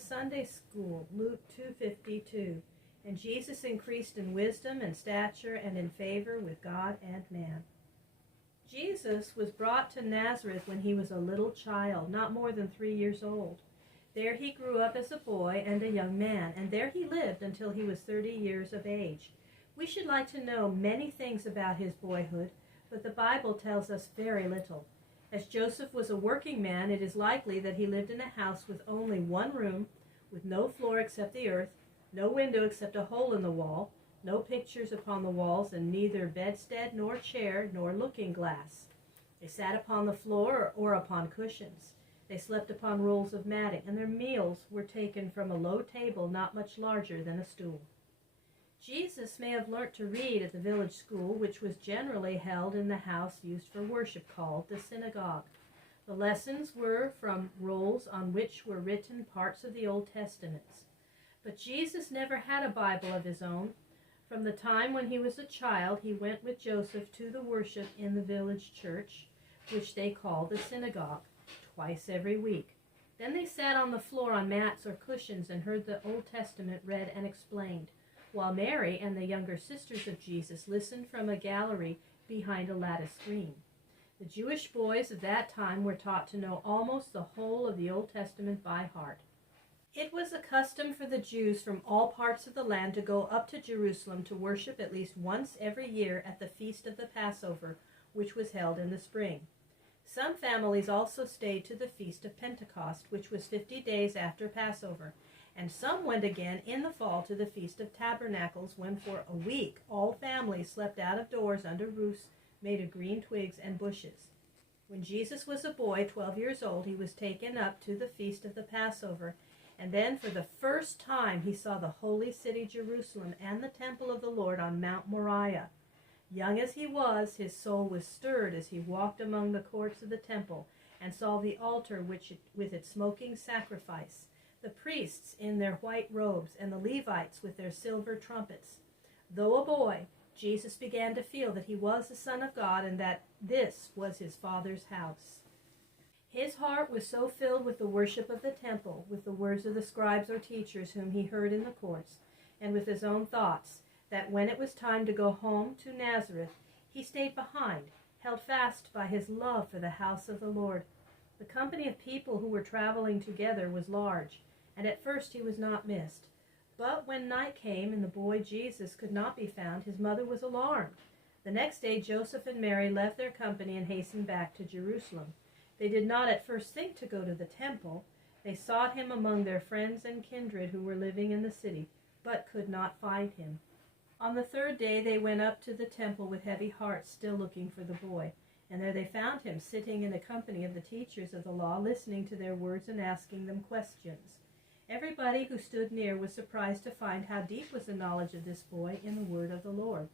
Sunday school, Luke 2:52. And Jesus increased in wisdom and stature and in favor with God and man. Jesus was brought to Nazareth when he was a little child, not more than 3 years old. There he grew up as a boy and a young man, and there he lived until he was 30 years of age. We should like to know many things about his boyhood, but the Bible tells us very little. As Joseph was a working man, it is likely that he lived in a house with only one room, with no floor except the earth, no window except a hole in the wall, no pictures upon the walls, and neither bedstead nor chair nor looking glass. They sat upon the floor or upon cushions. They slept upon rolls of matting, and their meals were taken from a low table not much larger than a stool. Jesus may have learnt to read at the village school, which was generally held in the house used for worship, called the synagogue. The lessons were from rolls on which were written parts of the Old Testament. But Jesus never had a Bible of his own. From the time when he was a child, he went with Joseph to the worship in the village church, which they called the synagogue, twice every week. Then they sat on the floor on mats or cushions and heard the Old Testament read and explained, while Mary and the younger sisters of Jesus listened from a gallery behind a lattice screen. The Jewish boys of that time were taught to know almost the whole of the Old Testament by heart. It was a custom for the Jews from all parts of the land to go up to Jerusalem to worship at least once every year at the feast of the Passover, which was held in the spring. Some families also stayed to the feast of Pentecost, which was 50 days after Passover, and some went again in the fall to the Feast of Tabernacles, when for a week all families slept out of doors under roofs made of green twigs and bushes. When Jesus was a boy, 12 years old, he was taken up to the Feast of the Passover, and then for the first time he saw the holy city Jerusalem and the temple of the Lord on Mount Moriah. Young as he was, his soul was stirred as he walked among the courts of the temple and saw the altar with its smoking sacrifice, the priests in their white robes, and the Levites with their silver trumpets. Though a boy, Jesus began to feel that he was the Son of God and that this was his Father's house. His heart was so filled with the worship of the temple, with the words of the scribes or teachers whom he heard in the courts, and with his own thoughts, that when it was time to go home to Nazareth, he stayed behind, held fast by his love for the house of the Lord. The company of people who were traveling together was large, and at first he was not missed. But when night came and the boy Jesus could not be found, his mother was alarmed. The next day Joseph and Mary left their company and hastened back to Jerusalem. They did not at first think to go to the temple. They sought him among their friends and kindred who were living in the city, but could not find him. On the third day they went up to the temple with heavy hearts, still looking for the boy. And there they found him, sitting in the company of the teachers of the law, listening to their words and asking them questions. Everybody who stood near was surprised to find how deep was the knowledge of this boy in the word of the Lord.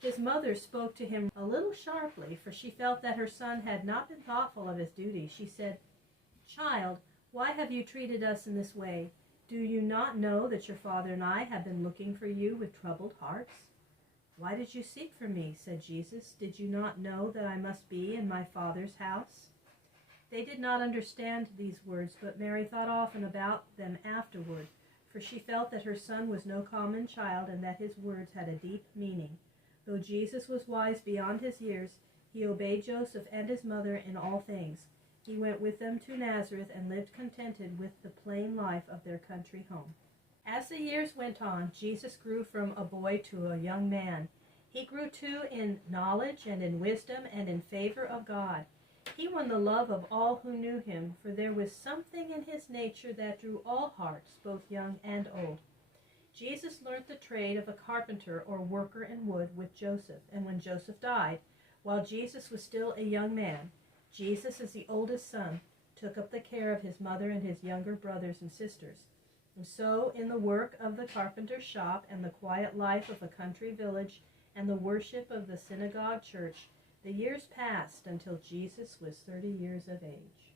His mother spoke to him a little sharply, for she felt that her son had not been thoughtful of his duty. She said, "Child, why have you treated us in this way? Do you not know that your father and I have been looking for you with troubled hearts?" "Why did you seek for me?" said Jesus. "Did you not know that I must be in my Father's house?" They did not understand these words, but Mary thought often about them afterward, for she felt that her son was no common child and that his words had a deep meaning. Though Jesus was wise beyond his years, he obeyed Joseph and his mother in all things. He went with them to Nazareth and lived contented with the plain life of their country home. As the years went on, Jesus grew from a boy to a young man. He grew too in knowledge and in wisdom and in favor of God. He won the love of all who knew him, for there was something in his nature that drew all hearts, both young and old. Jesus learnt the trade of a carpenter or worker in wood with Joseph, and when Joseph died, while Jesus was still a young man, Jesus, as the oldest son, took up the care of his mother and his younger brothers and sisters. And so, in the work of the carpenter's shop and the quiet life of a country village and the worship of the synagogue church, the years passed until Jesus was 30 years of age.